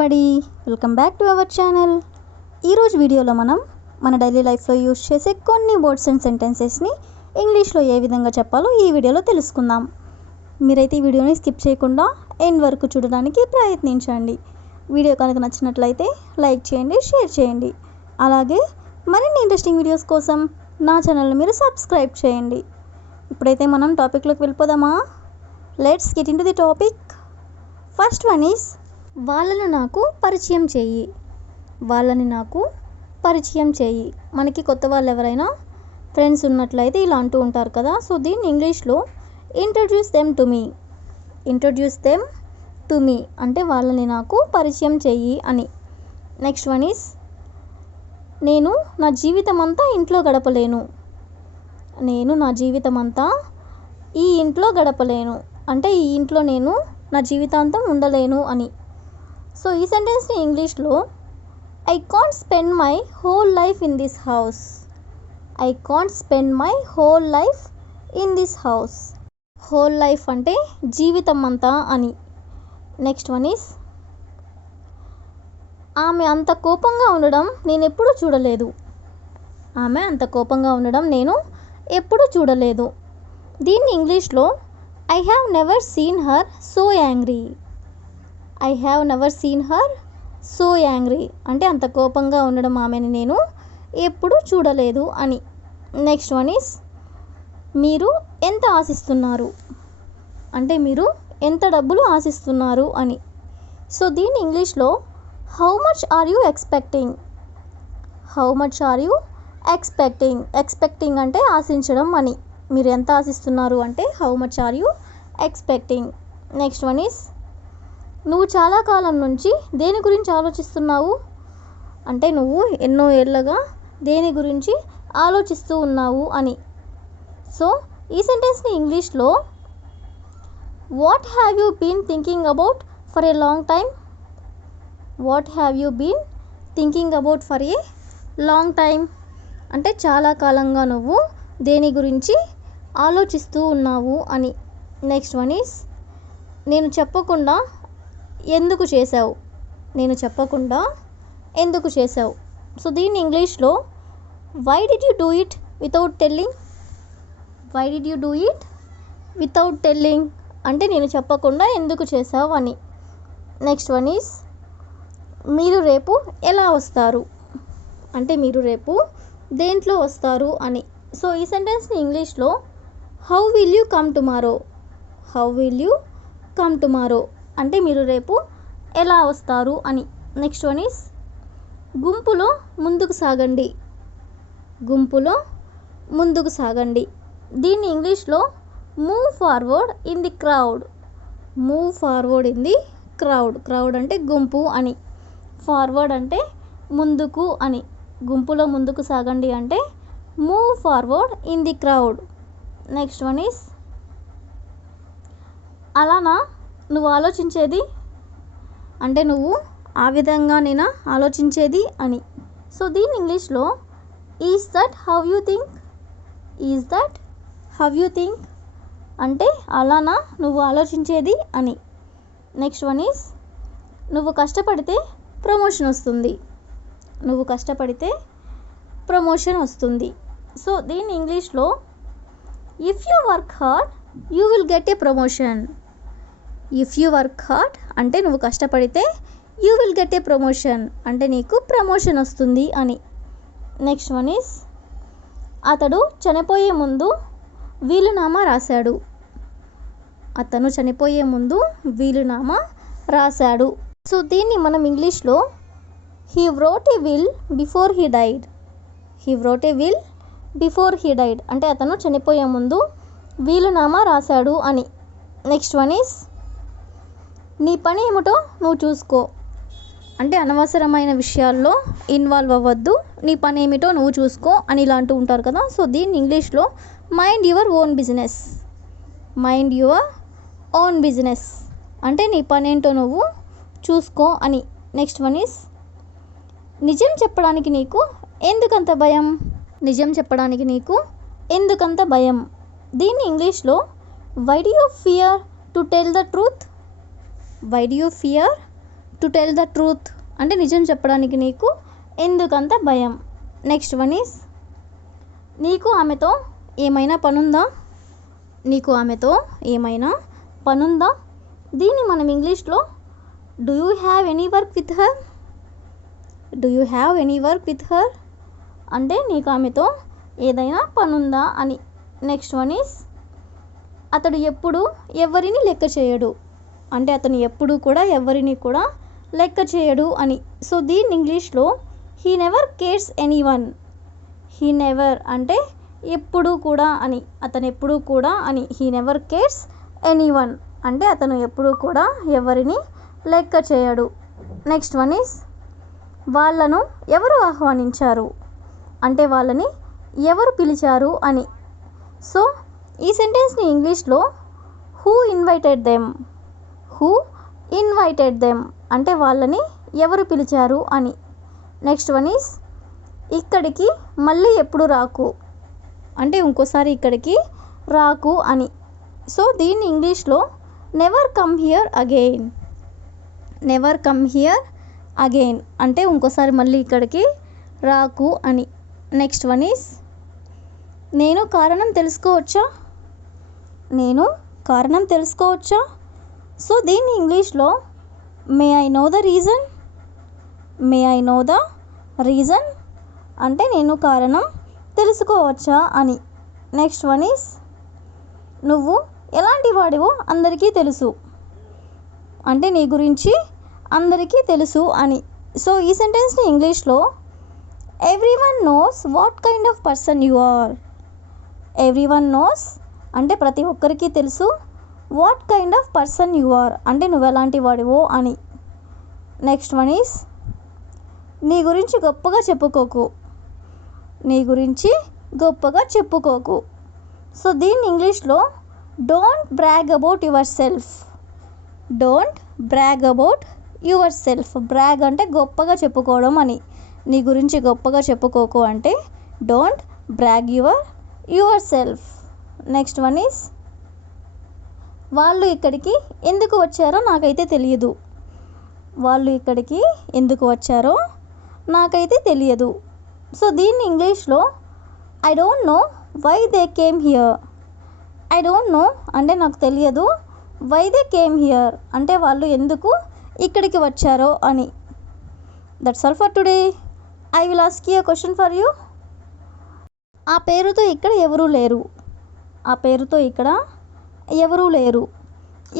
Everybody, welcome back to our channel. ఈరోజు వీడియోలో మనం మన డైలీ లైఫ్లో యూజ్ చేసే కొన్ని వర్డ్స్ అండ్ సెంటెన్సెస్ని ఇంగ్లీష్లో ఏ విధంగా చెప్పాలో ఈ వీడియోలో తెలుసుకుందాం. మీరైతే ఈ వీడియోని స్కిప్ చేయకుండా ఎండ్ వరకు చూడడానికి ప్రయత్నించండి. వీడియో కనుక నచ్చినట్లయితే లైక్ చేయండి, షేర్ చేయండి. అలాగే మరిన్ని ఇంట్రెస్టింగ్ వీడియోస్ కోసం నా ఛానల్ని మీరు సబ్స్క్రైబ్ చేయండి. ఇప్పుడైతే మనం టాపిక్లోకి వెళ్ళిపోదామా? Let's get in to the topic. First one is వాళ్ళను నాకు పరిచయం చేయి. వాళ్ళని నాకు పరిచయం చేయి. మనకి కొత్త వాళ్ళు ఎవరైనా ఫ్రెండ్స్ ఉన్నట్లయితే ఇలా అంటూ ఉంటారు కదా. సో దీన్ని ఇంగ్లీష్లో introduce them to me. Introduce them to me అంటే వాళ్ళని నాకు పరిచయం చెయ్యి అని. నెక్స్ట్ వన్ ఈస్ నేను నా జీవితం అంతా ఇంట్లో గడపలేను. నేను నా జీవితం అంతా ఈ ఇంట్లో గడపలేను అంటే ఈ ఇంట్లో నేను నా జీవితాంతం ఉండలేను అని. సో ఈ సెంటెన్స్ని ఇంగ్లీష్లో I can't spend my whole life in this house. I can't spend my whole life in this house. Whole life అంటే జీవితం అంతా అని. నెక్స్ట్ వన్ ఈస్ ఆమె అంత కోపంగా ఉండడం నేను ఎప్పుడూ చూడలేదు. ఆమె అంత కోపంగా ఉండడం నేను ఎప్పుడూ చూడలేదు. దీన్ని ఇంగ్లీష్లో I have never seen her so angry. I have never seen her so angry అంటే అంత కోపంగా ఉండడం ఆమెని నేను ఎప్పుడూ చూడలేదు అని. నెక్స్ట్ వన్ ఈస్ మీరు ఎంత ఆశిస్తున్నారు అంటే మీరు ఎంత డబ్బులు ఆశిస్తున్నారు అని. సో దీన్ని ఇంగ్లీష్లో how much are you expecting. How much are you expecting. Expecting అంటే ఆశించడం అని. మీరు ఎంత ఆశిస్తున్నారు అంటే how much are you expecting. Next one is నువ్వు చాలా కాలం నుంచి దేని గురించి ఆలోచిస్తున్నావు అంటే నువ్వు ఎన్నో ఏళ్ళగా దేని గురించి ఆలోచిస్తూ ఉన్నావు అని. సో ఈ సెంటెన్స్ని ఇంగ్లీష్లో what have you been thinking about for a long time. What have you been thinking about for a long time అంటే చాలా కాలంగా నువ్వు దేని గురించి ఆలోచిస్తూ ఉన్నావు అని. నెక్స్ట్ వన్ ఈస్ నేను చెప్పకుండా ఎందుకు చేసావు. నేను చెప్పకుండా ఎందుకు చేసావు. సో దీన్ని ఇంగ్లీష్లో why did you do it without telling. Why did you do it without telling అంటే నేను చెప్పకుండా ఎందుకు చేసావు అని. నెక్స్ట్ వన్ ఈస్ మీరు రేపు ఎలా వస్తారు అంటే మీరు రేపు దేంట్లో వస్తారు అని. సో ఈ సెంటెన్స్ని ఇంగ్లీష్లో how will you come tomorrow. How will you come tomorrow అంటే మీరు రేపు ఎలా వస్తారు అని. నెక్స్ట్ వన్ ఈస్ గుంపులో ముందుకు సాగండి. గుంపులో ముందుకు సాగండి. దీన్ని ఇంగ్లీష్లో move forward in the crowd. Move forward in the crowd. Crowd అంటే గుంపు అని. ఫార్వర్డ్ అంటే ముందుకు అని. గుంపులో ముందుకు సాగండి అంటే move forward in the crowd. Next one is అలానా నువ్వు ఆలోచించేది అంటే నువ్వు ఆ విధంగా నేను ఆలోచించేది అని. సో దీన్ని ఇంగ్లీష్లో is that how you think. Is that how you think అంటే అలానా నువ్వు ఆలోచించేది అని. నెక్స్ట్ వన్ ఈస్ నువ్వు కష్టపడితే ప్రమోషన్ వస్తుంది. నువ్వు కష్టపడితే ప్రమోషన్ వస్తుంది. సో దీన్ని ఇంగ్లీష్లో if you work hard you will get a promotion. If you work hard అంటే నువ్వు కష్టపడితే you will get a promotion అంటే నీకు ప్రమోషన్ వస్తుంది అని. నెక్స్ట్ వన్ ఈస్ అతడు చనిపోయే ముందు వీలునామా రాశాడు. అతను చనిపోయే ముందు వీలునామా రాశాడు. సో దీన్ని మనం ఇంగ్లీష్లో he wrote A will before he died. He wrote A will before he died అంటే అతను చనిపోయే ముందు వీలునామా రాశాడు అని. నెక్స్ట్ వన్ ఈస్ నీ పని ఏమిటో నువ్వు చూసుకో అంటే అనవసరమైన విషయాల్లో ఇన్వాల్వ్ అవ్వద్దు, నీ పని ఏమిటో నువ్వు చూసుకో అని ఇలా అంటూ ఉంటారు కదా. సో దీన్ని ఇంగ్లీష్లో mind your own business. Mind your own business అంటే నీ పని ఏంటో నువ్వు చూసుకో అని. నెక్స్ట్ వన్ ఈస్ నిజం చెప్పడానికి నీకు ఎందుకంత భయం. నిజం చెప్పడానికి నీకు ఎందుకంత భయం. దీన్ని ఇంగ్లీష్లో why do you fear to tell the truth. Why do you fear to tell the truth అంటే నిజం చెప్పడానికి నీకు ఎందుకంత భయం. నెక్స్ట్ వన్ ఈస్ నీకు ఆమెతో ఏమైనా పనుందా. నీకు ఆమెతో ఏమైనా పనుందా. దీన్ని మనం ఇంగ్లీష్లో do you have any work with her. Do you have any work with her అంటే నీకు ఆమెతో ఏదైనా పనుందా అని. నెక్స్ట్ వన్ ఈస్ అతడు ఎప్పుడు ఎవరిని లెక్క చేయడు అంటే అతను ఎప్పుడు కూడా ఎవరిని కూడా లెక్క చేయడు అని. సో దీన్ని ఇంగ్లీష్లో he never cares any one. He never అంటే ఎప్పుడు కూడా అని, అతను ఎప్పుడు కూడా అని. He never cares any one అంటే అతను ఎప్పుడు కూడా ఎవరిని లెక్క చేయడు. నెక్స్ట్ వన్ ఈస్ వాళ్ళను ఎవరు ఆహ్వానించారు అంటే వాళ్ళని ఎవరు పిలిచారు అని. సో ఈ సెంటెన్స్ని ఇంగ్లీష్లో who invited them. Who invited them అంటే వాళ్ళని ఎవరు పిలిచారు అని. నెక్స్ట్ వన్ ఈస్ ఇక్కడికి మళ్ళీ ఎప్పుడు రాకు అంటే ఇంకోసారి ఇక్కడికి రాకు అని. సో దీన్ని ఇంగ్లీష్లో never come here again. Never come here again అంటే ఇంకోసారి మళ్ళీ ఇక్కడికి రాకు అని. నెక్స్ట్ వన్ ఈస్ నేను కారణం తెలుసుకోవచ్చా. నేను కారణం తెలుసుకోవచ్చా. సో దీన్ని ఇంగ్లీష్లో may I know the reason. May I know the reason అంటే నేను కారణం తెలుసుకోవచ్చా అని. నెక్స్ట్ వన్ ఈస్ నువ్వు ఎలాంటి వాడివో అందరికీ తెలుసు అంటే నీ గురించి అందరికీ తెలుసు అని. సో ఈ సెంటెన్స్ని ఇంగ్లీష్లో everyone knows what kind of person you are. Everyone knows అంటే ప్రతి ఒక్కరికి తెలుసు. What kind of person you are అంటే నువ్వు ఎలాంటి వాడివో అని. నెక్స్ట్ వన్ ఈస్ నీ గురించి గొప్పగా చెప్పుకోకు. నీ గురించి గొప్పగా చెప్పుకోకు. సో దీన్ని ఇంగ్లీష్లో don't brag about your self. Don't brag about your self. Brag అంటే గొప్పగా చెప్పుకోవడం అని. నీ గురించి గొప్పగా చెప్పుకోకు అంటే don't brag your self. Next one is వాళ్ళు ఇక్కడికి ఎందుకు వచ్చారో నాకైతే తెలియదు. వాళ్ళు ఇక్కడికి ఎందుకు వచ్చారో నాకైతే తెలియదు. సో దీన్ని ఇంగ్లీష్లో I don't know why they came here. I don't know అంటే నాకు తెలియదు. వై దే కేమ్ హియర్ అంటే వాళ్ళు ఎందుకు ఇక్కడికి వచ్చారో అని. That's all for today. I will ask you a question for you. ఆ పేరుతో ఇక్కడ ఎవరూ లేరు. ఆ పేరుతో ఇక్కడ ఎవరూ లేరు.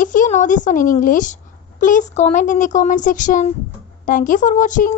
If you know this one in English please comment in the comment section. Thank you for watching.